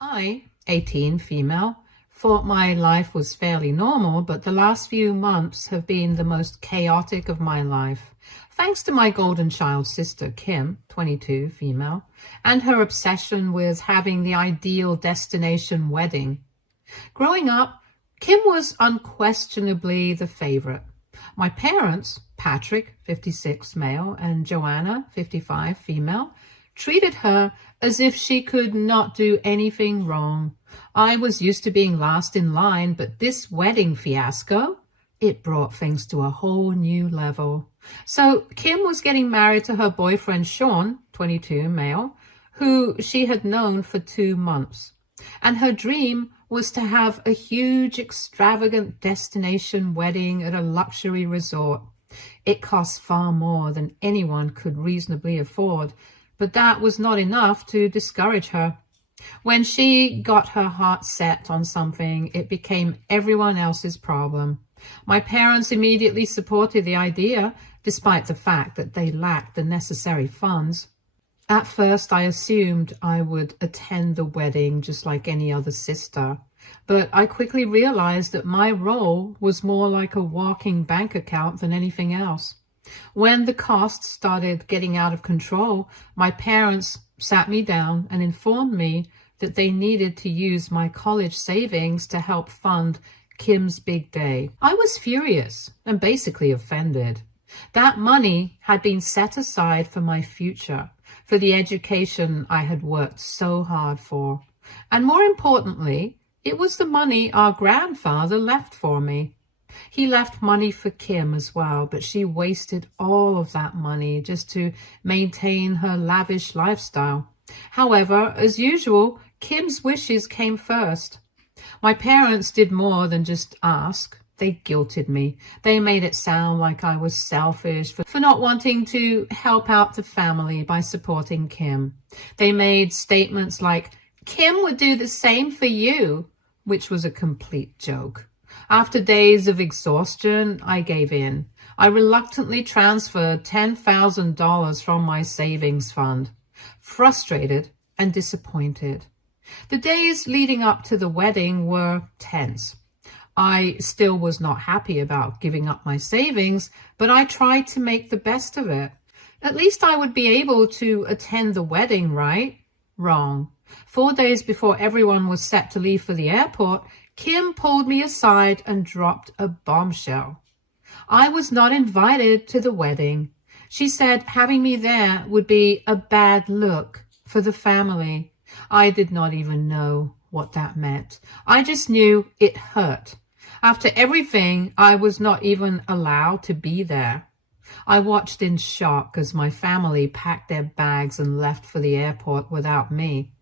I, 18, female, thought my life was fairly normal, but the last few months have been the most chaotic of my life. Thanks to my golden child sister, Kim, 22, female, and her obsession with having the ideal destination wedding. Growing up, Kim was unquestionably the favorite. My parents, Patrick, 56, male, and Joanna, 55, female, treated her as if she could not do anything wrong. I was used to being last in line, but this wedding fiasco, it brought things to a whole new level. So Kim was getting married to her boyfriend, Sean, 22, male, who she had known for 2 months. And her dream was to have a huge, extravagant destination wedding at a luxury resort. It cost far more than anyone could reasonably afford, but that was not enough to discourage her. When she got her heart set on something, it became everyone else's problem. My parents immediately supported the idea, despite the fact that they lacked the necessary funds. At first, I assumed I would attend the wedding just like any other sister, but I quickly realized that my role was more like a walking bank account than anything else. When the costs started getting out of control, my parents sat me down and informed me that they needed to use my college savings to help fund Kim's big day. I was furious and basically offended. That money had been set aside for my future, for the education I had worked so hard for. And more importantly, it was the money our grandfather left for me. He left money for Kim as well, but she wasted all of that money just to maintain her lavish lifestyle. However, as usual, Kim's wishes came first. My parents did more than just ask. They guilted me. They made it sound like I was selfish for not wanting to help out the family by supporting Kim. They made statements like, "Kim would do the same for you," which was a complete joke. After days of exhaustion, I gave in. I reluctantly transferred $10,000 from my savings fund, frustrated and disappointed. The days leading up to the wedding were tense. I still was not happy about giving up my savings, but I tried to make the best of it. At least I would be able to attend the wedding, right? Wrong. 4 days before everyone was set to leave for the airport, Kim pulled me aside and dropped a bombshell. I was not invited to the wedding. She said having me there would be a bad look for the family. I did not even know what that meant. I just knew it hurt. After everything, I was not even allowed to be there. I watched in shock as my family packed their bags and left for the airport without me.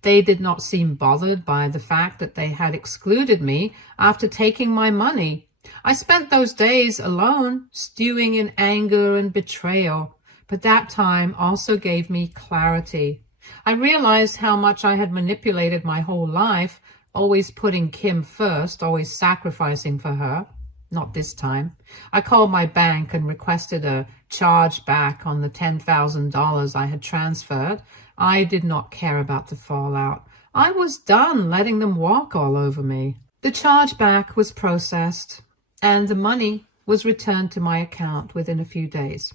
They did not seem bothered by the fact that they had excluded me after taking my money. I spent those days alone, stewing in anger and betrayal, but that time also gave me clarity. I realized how much I had manipulated my whole life, always putting Kim first, always sacrificing for her. Not this time. I called my bank and requested a charge back on the $10,000 I had transferred. I did not care about the fallout. I was done letting them walk all over me. The chargeback was processed, and the money was returned to my account within a few days.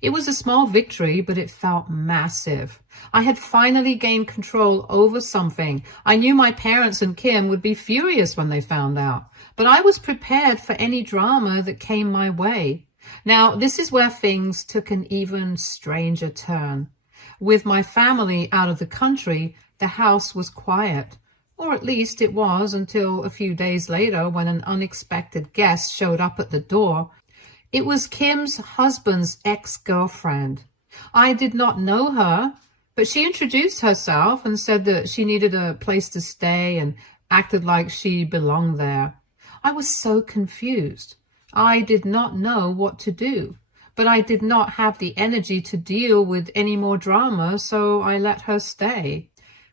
It was a small victory, but it felt massive. I had finally gained control over something. I knew my parents and Kim would be furious when they found out, but I was prepared for any drama that came my way. Now, this is where things took an even stranger turn. With my family out of the country, the house was quiet, or at least it was until a few days later when an unexpected guest showed up at the door. It was Kim's husband's ex-girlfriend. I did not know her, but she introduced herself and said that she needed a place to stay and acted like she belonged there. I was so confused. I did not know what to do, but I did not have the energy to deal with any more drama, so I let her stay.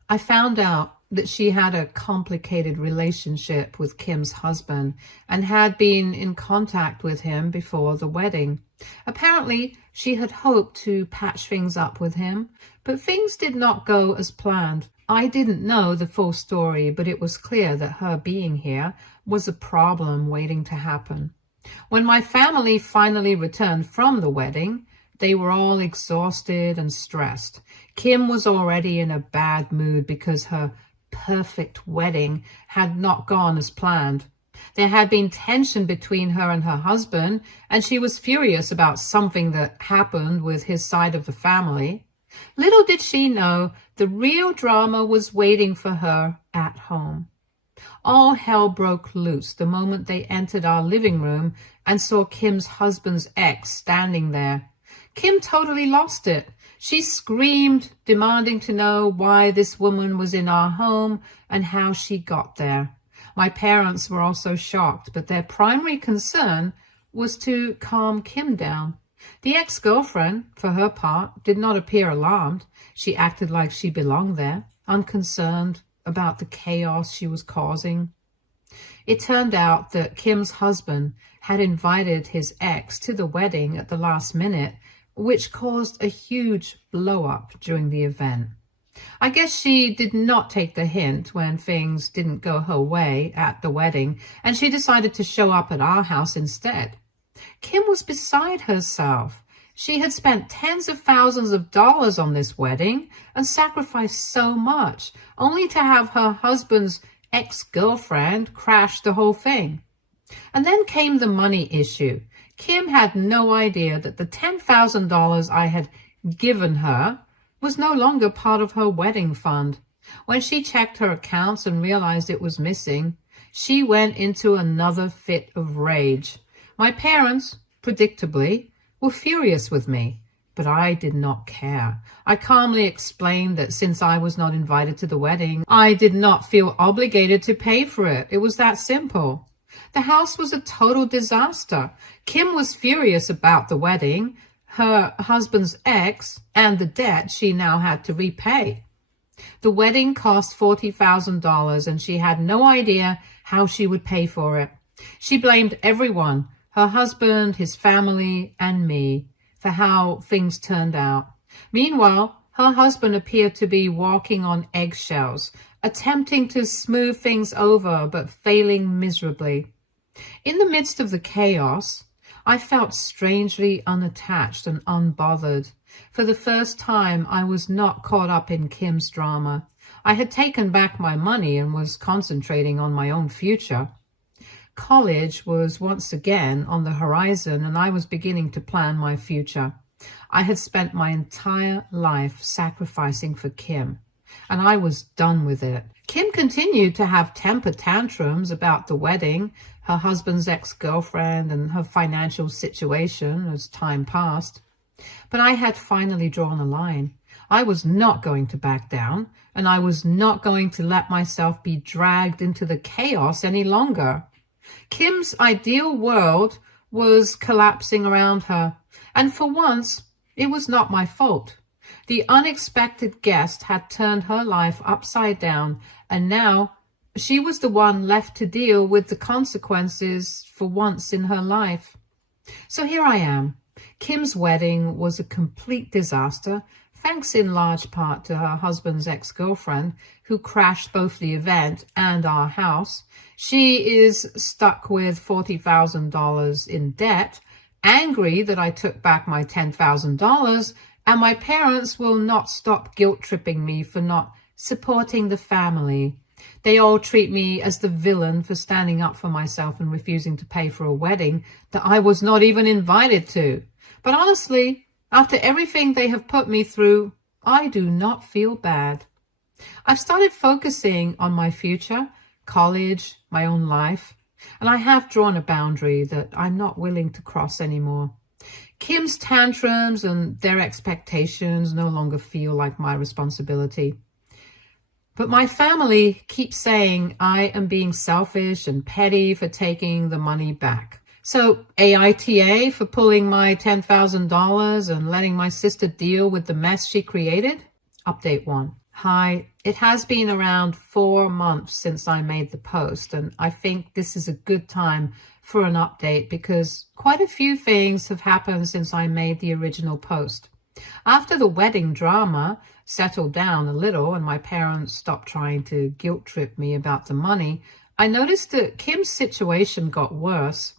I found out that she had a complicated relationship with Kim's husband and had been in contact with him before the wedding. Apparently, she had hoped to patch things up with him, but things did not go as planned. I didn't know the full story, but it was clear that her being here was a problem waiting to happen. When my family finally returned from the wedding, they were all exhausted and stressed. Kim was already in a bad mood because her perfect wedding had not gone as planned. There had been tension between her and her husband, and she was furious about something that happened with his side of the family. Little did she know the real drama was waiting for her at home. All hell broke loose the moment they entered our living room and saw Kim's husband's ex standing there. Kim totally lost it. She screamed, demanding to know why this woman was in our home and how she got there. My parents were also shocked, but their primary concern was to calm Kim down. The ex-girlfriend, for her part, did not appear alarmed. She acted like she belonged there, unconcerned about the chaos she was causing. It turned out that Kim's husband had invited his ex to the wedding at the last minute, which caused a huge blow-up during the event. I guess she did not take the hint when things didn't go her way at the wedding, and she decided to show up at our house instead. Kim was beside herself. She had spent tens of thousands of dollars on this wedding and sacrificed so much, only to have her husband's ex-girlfriend crash the whole thing. And then came the money issue. Kim had no idea that the $10,000 I had given her was no longer part of her wedding fund. When she checked her accounts and realized it was missing, she went into another fit of rage. My parents, predictably, were furious with me, but I did not care. I calmly explained that since I was not invited to the wedding, I did not feel obligated to pay for it. It was that simple. The house was a total disaster. Kim was furious about the wedding, her husband's ex, and the debt she now had to repay. The wedding cost $40,000, and she had no idea how she would pay for it. She blamed everyone, her husband, his family, and me, for how things turned out. Meanwhile, her husband appeared to be walking on eggshells, attempting to smooth things over, but failing miserably. In the midst of the chaos, I felt strangely unattached and unbothered. For the first time, I was not caught up in Kim's drama. I had taken back my money and was concentrating on my own future. College was once again on the horizon, and I was beginning to plan my future. I had spent my entire life sacrificing for Kim, and I was done with it. Kim continued to have temper tantrums about the wedding, her husband's ex-girlfriend, and her financial situation as time passed. But I had finally drawn a line. I was not going to back down, and I was not going to let myself be dragged into the chaos any longer. Kim's ideal world was collapsing around her, and for once, it was not my fault. The unexpected guest had turned her life upside down, and now she was the one left to deal with the consequences for once in her life. So here I am. Kim's wedding was a complete disaster, thanks in large part to her husband's ex-girlfriend, who crashed both the event and our house. She is stuck with $40,000 in debt, angry that I took back my $10,000, and my parents will not stop guilt-tripping me for not supporting the family. They all treat me as the villain for standing up for myself and refusing to pay for a wedding that I was not even invited to. But honestly, after everything they have put me through, I do not feel bad. I've started focusing on my future, college, my own life, and I have drawn a boundary that I'm not willing to cross anymore. Kim's tantrums and their expectations no longer feel like my responsibility. But my family keeps saying I am being selfish and petty for taking the money back. So AITA for pulling my $10,000 and letting my sister deal with the mess she created? Update 1. Hi, it has been around 4 months since I made the post, and I think this is a good time for an update because quite a few things have happened since I made the original post. After the wedding drama, settled down a little and my parents stopped trying to guilt trip me about the money, I noticed that Kim's situation got worse.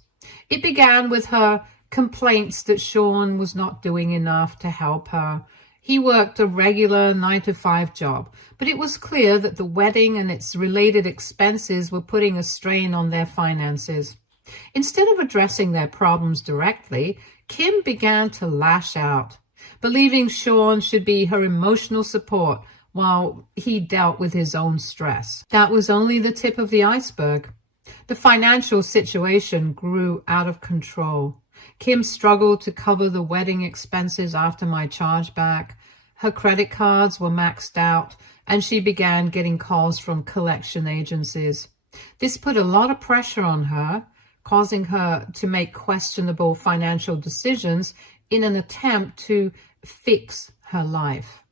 It began with her complaints that Sean was not doing enough to help her. He worked a regular 9-to-5 job, but it was clear that the wedding and its related expenses were putting a strain on their finances. Instead of addressing their problems directly, Kim began to lash out, believing Sean should be her emotional support while he dealt with his own stress. That was only the tip of the iceberg. The financial situation grew out of control. Kim struggled to cover the wedding expenses after my chargeback. Her credit cards were maxed out, and she began getting calls from collection agencies. This put a lot of pressure on her, causing her to make questionable financial decisions in an attempt to fix her life.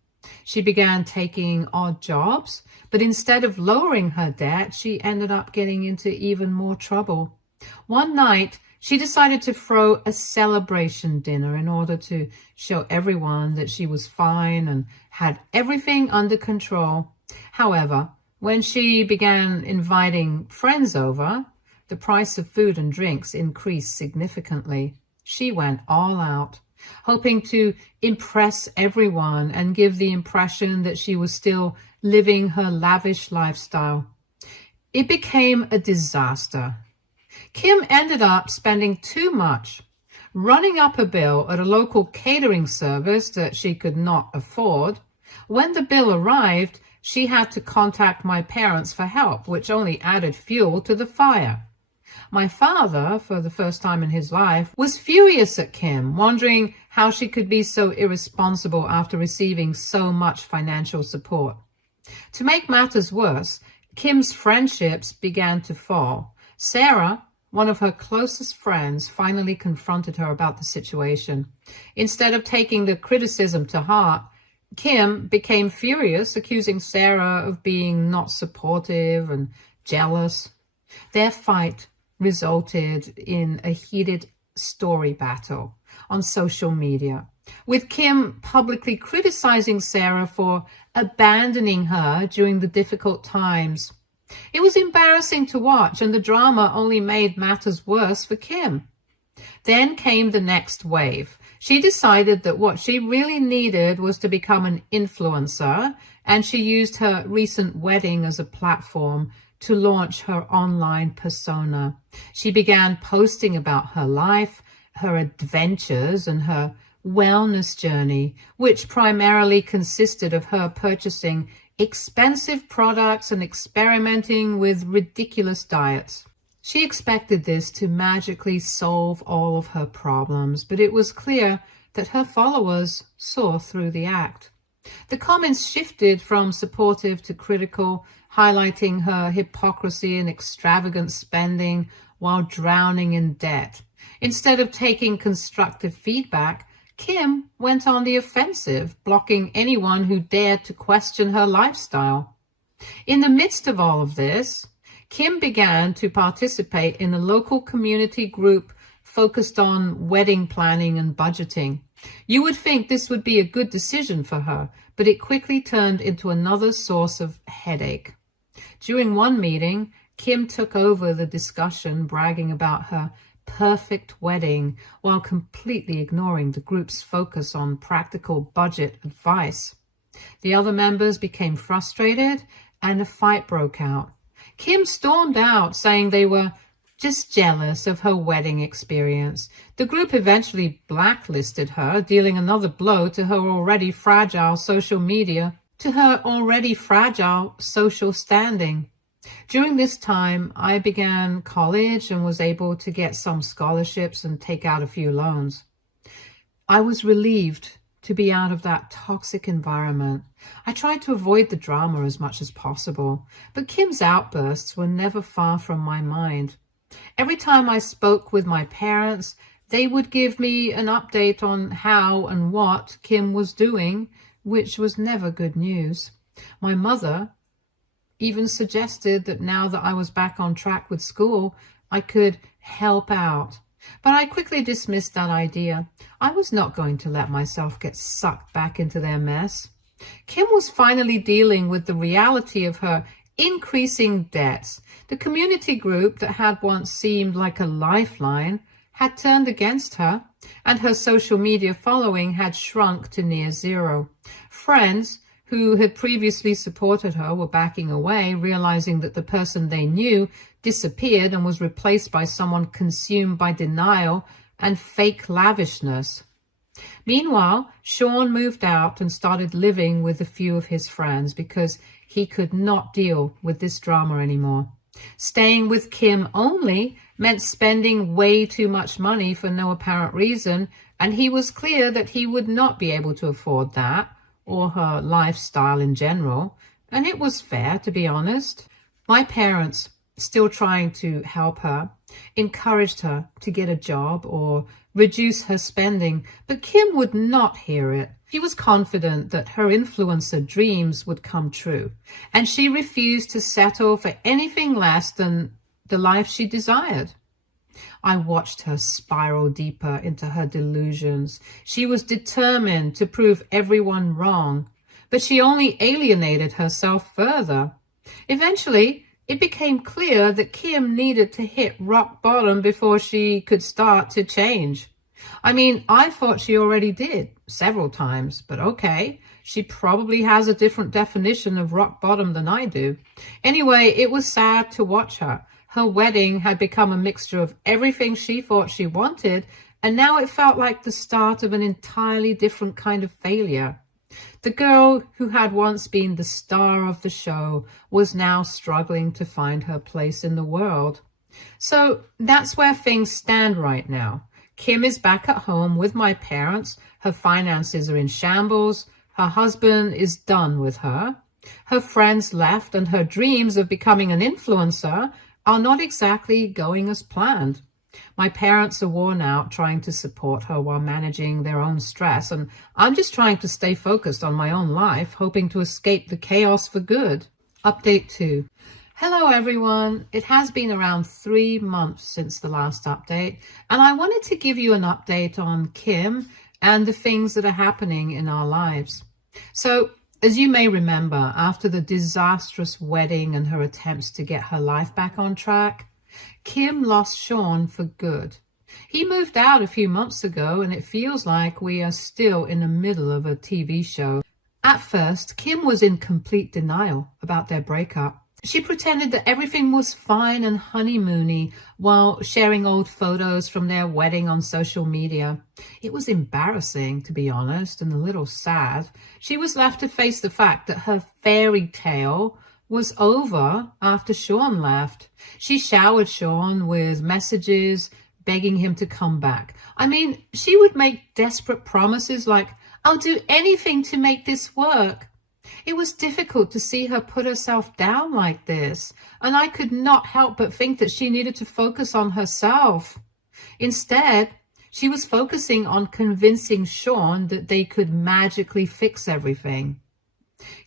She began taking odd jobs, but instead of lowering her debt, she ended up getting into even more trouble. One night, she decided to throw a celebration dinner in order to show everyone that she was fine and had everything under control. However, when she began inviting friends over, the price of food and drinks increased significantly. She went all out, hoping to impress everyone and give the impression that she was still living her lavish lifestyle. It became a disaster. Kim ended up spending too much, running up a bill at a local catering service that she could not afford. When the bill arrived, she had to contact my parents for help, which only added fuel to the fire. My father, for the first time in his life, was furious at Kim, wondering how she could be so irresponsible after receiving so much financial support. To make matters worse, Kim's friendships began to fall. Sarah, one of her closest friends, finally confronted her about the situation. Instead of taking the criticism to heart, Kim became furious, accusing Sarah of being not supportive and jealous. Their fight resulted in a heated story battle on social media, with Kim publicly criticizing Sarah for abandoning her during the difficult times. It was embarrassing to watch, and the drama only made matters worse for Kim. Then came the next wave. She decided that what she really needed was to become an influencer, and she used her recent wedding as a platform to launch her online persona. She began posting about her life, her adventures, and her wellness journey, which primarily consisted of her purchasing expensive products and experimenting with ridiculous diets. She expected this to magically solve all of her problems, but it was clear that her followers saw through the act. The comments shifted from supportive to critical, highlighting her hypocrisy and extravagant spending while drowning in debt. Instead of taking constructive feedback, Kim went on the offensive, blocking anyone who dared to question her lifestyle. In the midst of all of this, Kim began to participate in a local community group focused on wedding planning and budgeting. You would think this would be a good decision for her, but it quickly turned into another source of headache. During one meeting, Kim took over the discussion, bragging about her perfect wedding while completely ignoring the group's focus on practical budget advice. The other members became frustrated and a fight broke out. Kim stormed out, saying they were just jealous of her wedding experience. The group eventually blacklisted her, dealing another blow to her already fragile social standing. During this time, I began college and was able to get some scholarships and take out a few loans. I was relieved to be out of that toxic environment. I tried to avoid the drama as much as possible, but Kim's outbursts were never far from my mind. Every time I spoke with my parents, they would give me an update on how and what Kim was doing, which was never good news. My mother even suggested that now that I was back on track with school, I could help out. But I quickly dismissed that idea. I was not going to let myself get sucked back into their mess. Kim was finally dealing with the reality of her increasing debts. The community group that had once seemed like a lifeline had turned against her, and her social media following had shrunk to near zero. Friends who had previously supported her were backing away, realizing that the person they knew disappeared and was replaced by someone consumed by denial and fake lavishness. Meanwhile, Sean moved out and started living with a few of his friends because he could not deal with this drama anymore. Staying with Kim only meant spending way too much money for no apparent reason, and he was clear that he would not be able to afford that or her lifestyle in general, and it was fair, to be honest. My parents, still trying to help her, encouraged her to get a job or reduce her spending, but Kim would not hear it. She was confident that her influencer dreams would come true, and she refused to settle for anything less than the life she desired. I watched her spiral deeper into her delusions. She was determined to prove everyone wrong, but she only alienated herself further. Eventually, it became clear that Kim needed to hit rock bottom before she could start to change. I mean, I thought she already did several times, but okay, she probably has a different definition of rock bottom than I do. Anyway, it was sad to watch her. Her wedding had become a mixture of everything she thought she wanted, and now it felt like the start of an entirely different kind of failure. The girl who had once been the star of the show was now struggling to find her place in the world. So that's where things stand right now. Kim is back at home with my parents. Her finances are in shambles. Her husband is done with her. Her friends left, and her dreams of becoming an influencer are not exactly going as planned. My parents are worn out trying to support her while managing their own stress, and I'm just trying to stay focused on my own life, hoping to escape the chaos for good. Update 2. Hello everyone. It has been around 3 months since the last update, and I wanted to give you an update on Kim and the things that are happening in our lives. So, as you may remember, after the disastrous wedding and her attempts to get her life back on track, Kim lost Sean for good. He moved out a few months ago, and it feels like we are still in the middle of a TV show. At first, Kim was in complete denial about their breakup. She pretended that everything was fine and honeymoony while sharing old photos from their wedding on social media. It was embarrassing, to be honest, and a little sad. She was left to face the fact that her fairy tale was over after Sean left. She showered Sean with messages begging him to come back. I mean, she would make desperate promises like, "I'll do anything to make this work." It was difficult to see her put herself down like this, and I could not help but think that she needed to focus on herself. Instead, she was focusing on convincing Sean that they could magically fix everything.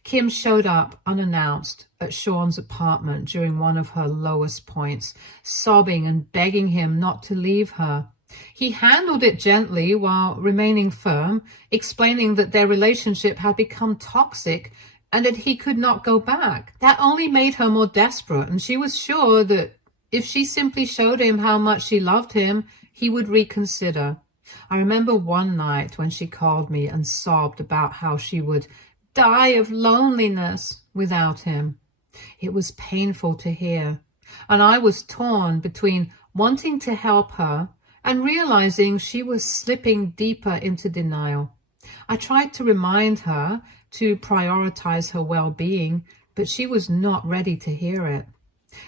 Kim showed up unannounced at Sean's apartment during one of her lowest points, sobbing and begging him not to leave her. He handled it gently while remaining firm, explaining that their relationship had become toxic and that he could not go back. That only made her more desperate, and she was sure that if she simply showed him how much she loved him, he would reconsider. I remember one night when she called me and sobbed about how she would die of loneliness without him. It was painful to hear, and I was torn between wanting to help her and realizing she was slipping deeper into denial. I tried to remind her to prioritize her well-being, but she was not ready to hear it.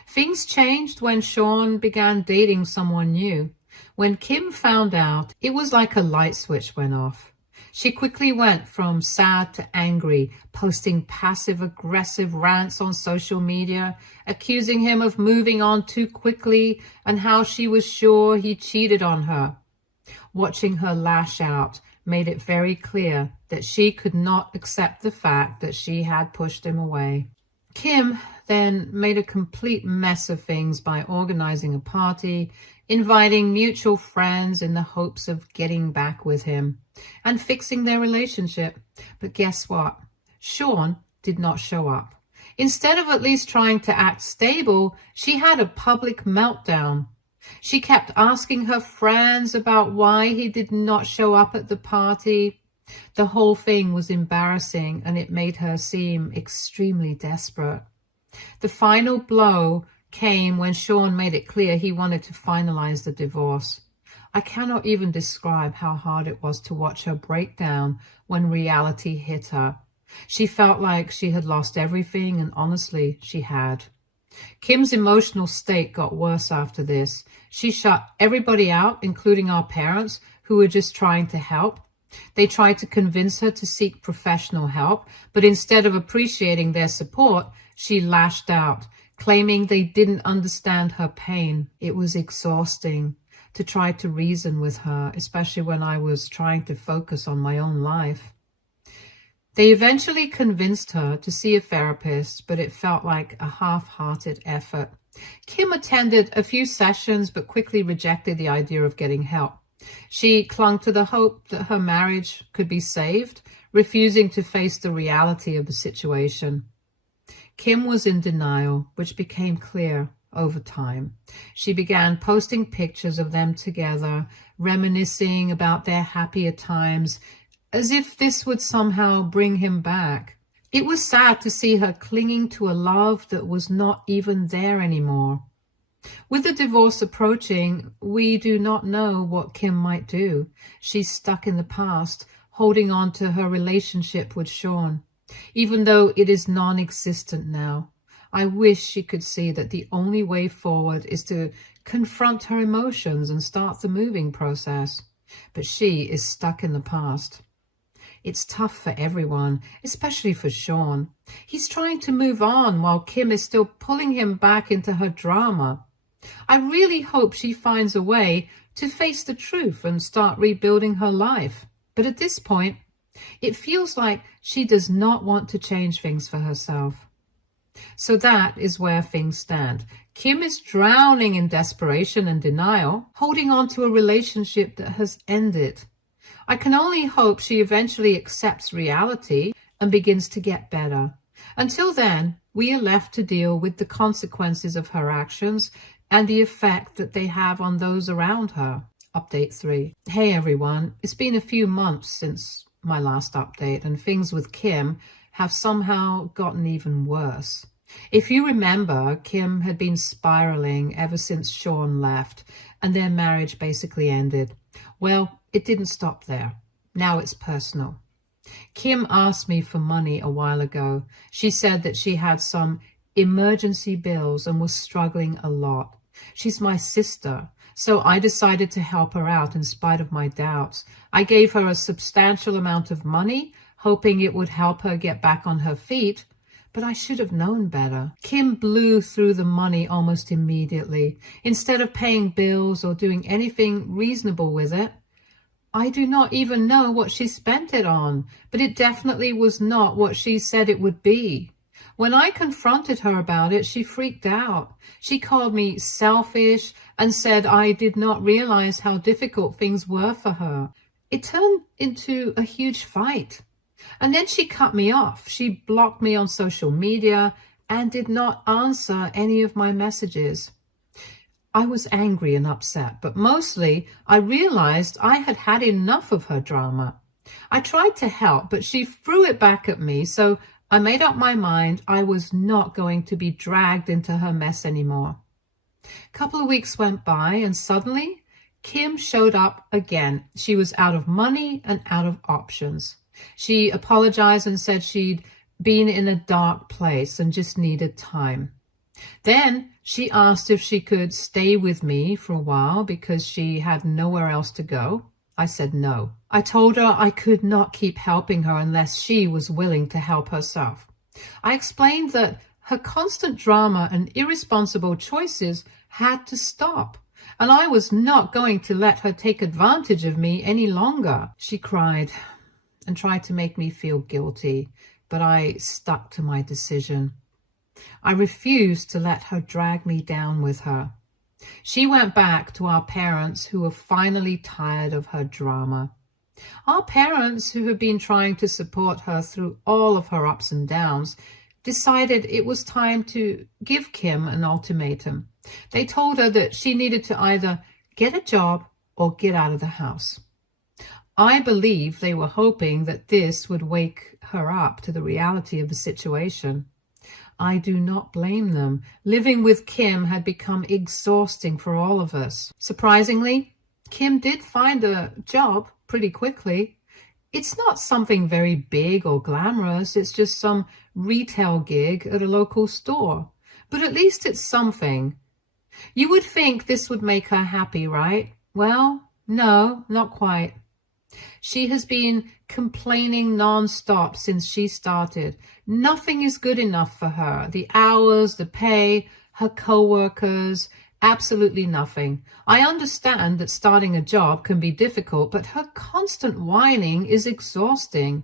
Things changed when Sean began dating someone new. When Kim found out, it was like a light switch went off. She quickly went from sad to angry, posting passive-aggressive rants on social media, accusing him of moving on too quickly and how she was sure he cheated on her. Watching her lash out made it very clear that she could not accept the fact that she had pushed him away. Kim then made a complete mess of things by organizing a party, inviting mutual friends in the hopes of getting back with him and fixing their relationship. But guess what? Sean did not show up. Instead of at least trying to act stable, she had a public meltdown. She kept asking her friends about why he did not show up at the party. The whole thing was embarrassing, and it made her seem extremely desperate. The final blow came when Sean made it clear he wanted to finalize the divorce. I cannot even describe how hard it was to watch her break down when reality hit her. She felt like she had lost everything, and honestly, she had. Kim's emotional state got worse after this. She shut everybody out, including our parents, who were just trying to help. They tried to convince her to seek professional help, but instead of appreciating their support, she lashed out, claiming they didn't understand her pain. It was exhausting to try to reason with her, especially when I was trying to focus on my own life. They eventually convinced her to see a therapist, but it felt like a half-hearted effort. Kim attended a few sessions, but quickly rejected the idea of getting help. She clung to the hope that her marriage could be saved, refusing to face the reality of the situation. Kim was in denial, which became clear over time. She began posting pictures of them together, reminiscing about their happier times, as if this would somehow bring him back. It was sad to see her clinging to a love that was not even there anymore. With the divorce approaching, we do not know what Kim might do. She's stuck in the past, holding on to her relationship with Sean, even though it is non-existent now. I wish she could see that the only way forward is to confront her emotions and start the moving process. But she is stuck in the past. It's tough for everyone, especially for Sean. He's trying to move on while Kim is still pulling him back into her drama. I really hope she finds a way to face the truth and start rebuilding her life. But at this point, it feels like she does not want to change things for herself. So that is where things stand. Kim is drowning in desperation and denial, holding on to a relationship that has ended. I can only hope she eventually accepts reality and begins to get better. Until then, we are left to deal with the consequences of her actions and the effect that they have on those around her. Update 3. Hey everyone, it's been a few months since my last update, and things with Kim have somehow gotten even worse. If you remember, Kim had been spiraling ever since Sean left, and their marriage basically ended. Well, it didn't stop there. Now it's personal. Kim asked me for money a while ago. She said that she had some emergency bills and was struggling a lot. She's my sister, so I decided to help her out in spite of my doubts. I gave her a substantial amount of money, hoping it would help her get back on her feet, but I should have known better. Kim blew through the money almost immediately. Instead of paying bills or doing anything reasonable with it, I do not even know what she spent it on, but it definitely was not what she said it would be. When I confronted her about it, she freaked out. She called me selfish and said I did not realize how difficult things were for her. It turned into a huge fight. And then she cut me off. She blocked me on social media and did not answer any of my messages. I was angry and upset, but mostly I realized I had had enough of her drama. I tried to help, but she threw it back at me, so I made up my mind I was not going to be dragged into her mess anymore. A couple of weeks went by, and suddenly Kim showed up again. She was out of money and out of options. She apologized and said she'd been in a dark place and just needed time. Then she asked if she could stay with me for a while because she had nowhere else to go. I said no. I told her I could not keep helping her unless she was willing to help herself. I explained that her constant drama and irresponsible choices had to stop, and I was not going to let her take advantage of me any longer. She cried and tried to make me feel guilty, but I stuck to my decision. I refused to let her drag me down with her. She went back to our parents, who were finally tired of her drama. Our parents, who have been trying to support her through all of her ups and downs, decided it was time to give Kim an ultimatum. They told her that she needed to either get a job or get out of the house. I believe they were hoping that this would wake her up to the reality of the situation. I do not blame them. Living with Kim had become exhausting for all of us. Surprisingly, Kim did find a job pretty quickly. It's not something very big or glamorous. It's just some retail gig at a local store. But at least it's something. You would think this would make her happy, right? Well, no, not quite. She has been complaining non-stop since she started. Nothing is good enough for her. The hours, the pay, her co-workers, absolutely nothing. I understand that starting a job can be difficult, but her constant whining is exhausting.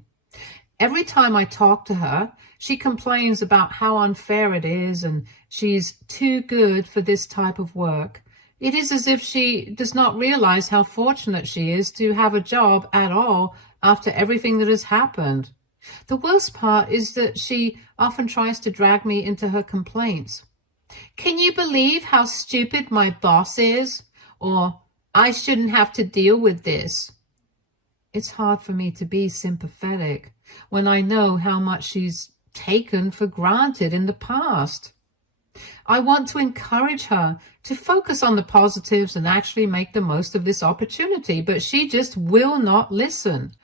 Every time I talk to her, she complains about how unfair it is and she's too good for this type of work. It is as if she does not realize how fortunate she is to have a job at all after everything that has happened. The worst part is that she often tries to drag me into her complaints. Can you believe how stupid my boss is? Or, I shouldn't have to deal with this. It's hard for me to be sympathetic when I know how much she's taken for granted in the past. I want to encourage her to focus on the positives and actually make the most of this opportunity, but she just will not listen.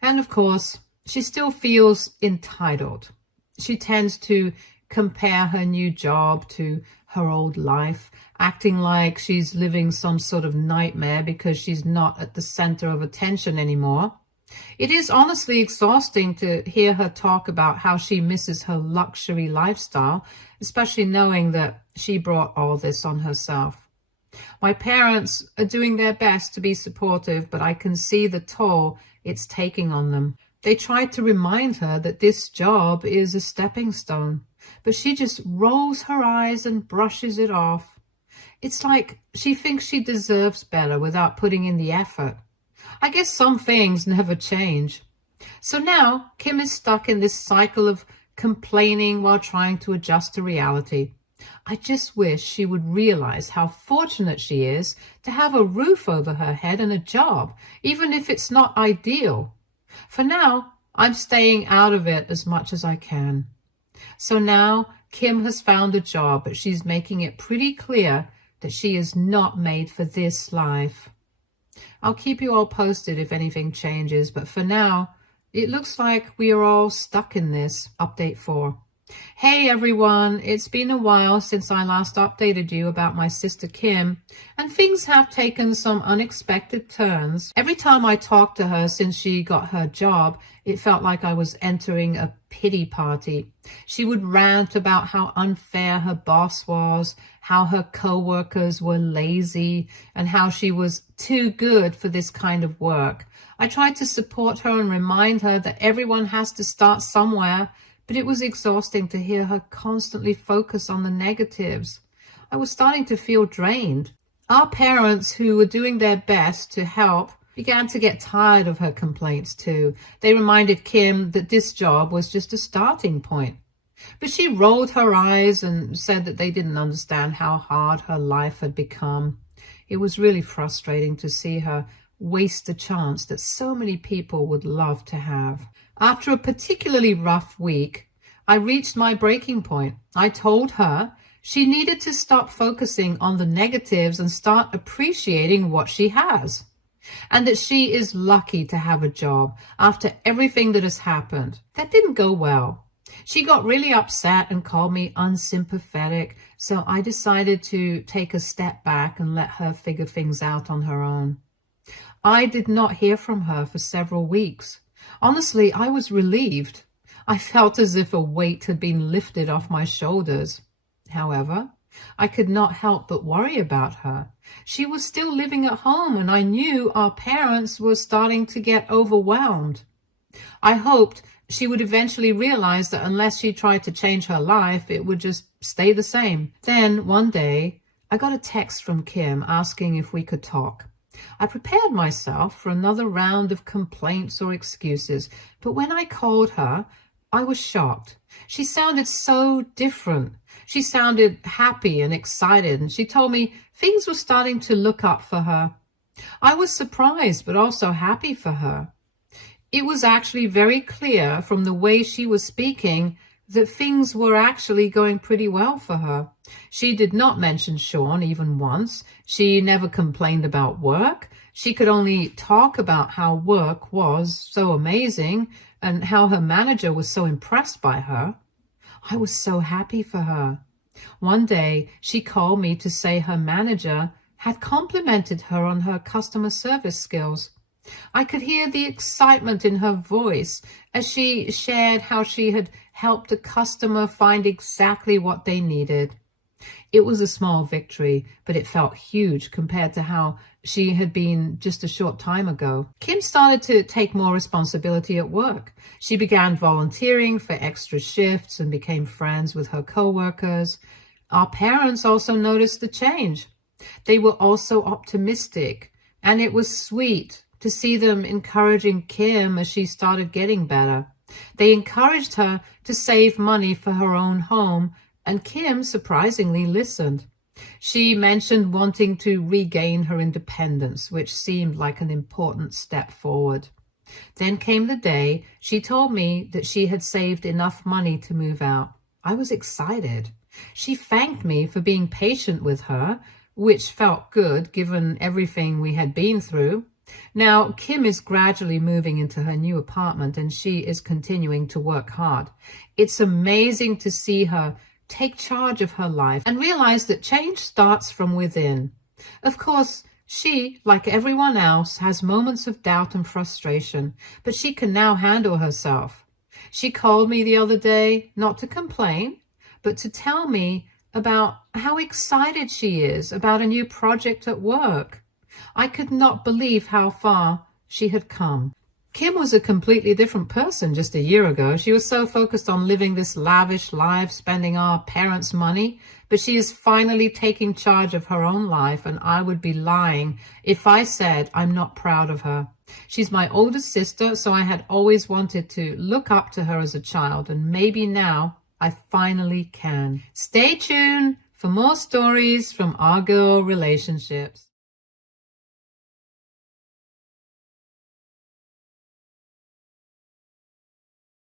And of course, she still feels entitled. She tends to compare her new job to her old life, acting like she's living some sort of nightmare because she's not at the center of attention anymore. It is honestly exhausting to hear her talk about how she misses her luxury lifestyle, especially knowing that she brought all this on herself. My parents are doing their best to be supportive, but I can see the toll it's taking on them. They tried to remind her that this job is a stepping stone, but she just rolls her eyes and brushes it off. It's like she thinks she deserves better without putting in the effort. I guess some things never change. So now Kim is stuck in this cycle of complaining while trying to adjust to reality. I just wish she would realize how fortunate she is to have a roof over her head and a job, even if it's not ideal. For now, I'm staying out of it as much as I can. So now Kim has found a job, but she's making it pretty clear that she is not made for this life. I'll keep you all posted if anything changes, but for now, it looks like we are all stuck in this. Update 4. Hey everyone, it's been a while since I last updated you about my sister Kim, and things have taken some unexpected turns. Every time I talked to her since she got her job, it felt like I was entering a pity party. She would rant about how unfair her boss was, how her co-workers were lazy, and how she was too good for this kind of work. I tried to support her and remind her that everyone has to start somewhere, but it was exhausting to hear her constantly focus on the negatives. I was starting to feel drained. Our parents, who were doing their best to help, began to get tired of her complaints too. They reminded Kim that this job was just a starting point. But she rolled her eyes and said that they didn't understand how hard her life had become. It was really frustrating to see her waste a chance that so many people would love to have. After a particularly rough week, I reached my breaking point. I told her she needed to stop focusing on the negatives and start appreciating what she has, and that she is lucky to have a job after everything that has happened. That didn't go well. She got really upset and called me unsympathetic, so I decided to take a step back and let her figure things out on her own. I did not hear from her for several weeks. Honestly, I was relieved. I felt as if a weight had been lifted off my shoulders. However, I could not help but worry about her. She was still living at home, and I knew our parents were starting to get overwhelmed. I hoped she would eventually realize that unless she tried to change her life, it would just stay the same. Then, one day, I got a text from Kim asking if we could talk. I prepared myself for another round of complaints or excuses, but when I called her, I was shocked. She sounded so different. She sounded happy and excited, and she told me things were starting to look up for her. I was surprised, but also happy for her. It was actually very clear from the way she was speaking that things were actually going pretty well for her. She did not mention Sean even once. She never complained about work. She could only talk about how work was so amazing and how her manager was so impressed by her. I was so happy for her. One day, she called me to say her manager had complimented her on her customer service skills. I could hear the excitement in her voice as she shared how she had helped a customer find exactly what they needed. It was a small victory, but it felt huge compared to how she had been just a short time ago. Kim started to take more responsibility at work. She began volunteering for extra shifts and became friends with her coworkers. Our parents also noticed the change. They were also optimistic, and it was sweet to see them encouraging Kim as she started getting better. They encouraged her to save money for her own home, and Kim surprisingly listened. She mentioned wanting to regain her independence, which seemed like an important step forward. Then came the day she told me that she had saved enough money to move out. I was excited. She thanked me for being patient with her, which felt good given everything we had been through. Now, Kim is gradually moving into her new apartment and she is continuing to work hard. It's amazing to see her take charge of her life and realize that change starts from within. Of course, she, like everyone else, has moments of doubt and frustration, but she can now handle herself. She called me the other day, not to complain, but to tell me about how excited she is about a new project at work. I could not believe how far she had come. Kim was a completely different person just a year ago. She was so focused on living this lavish life, spending our parents' money, but she is finally taking charge of her own life, and I would be lying if I said I'm not proud of her. She's my older sister, so I had always wanted to look up to her as a child, and maybe now I finally can. Stay tuned for more stories from our girl relationships.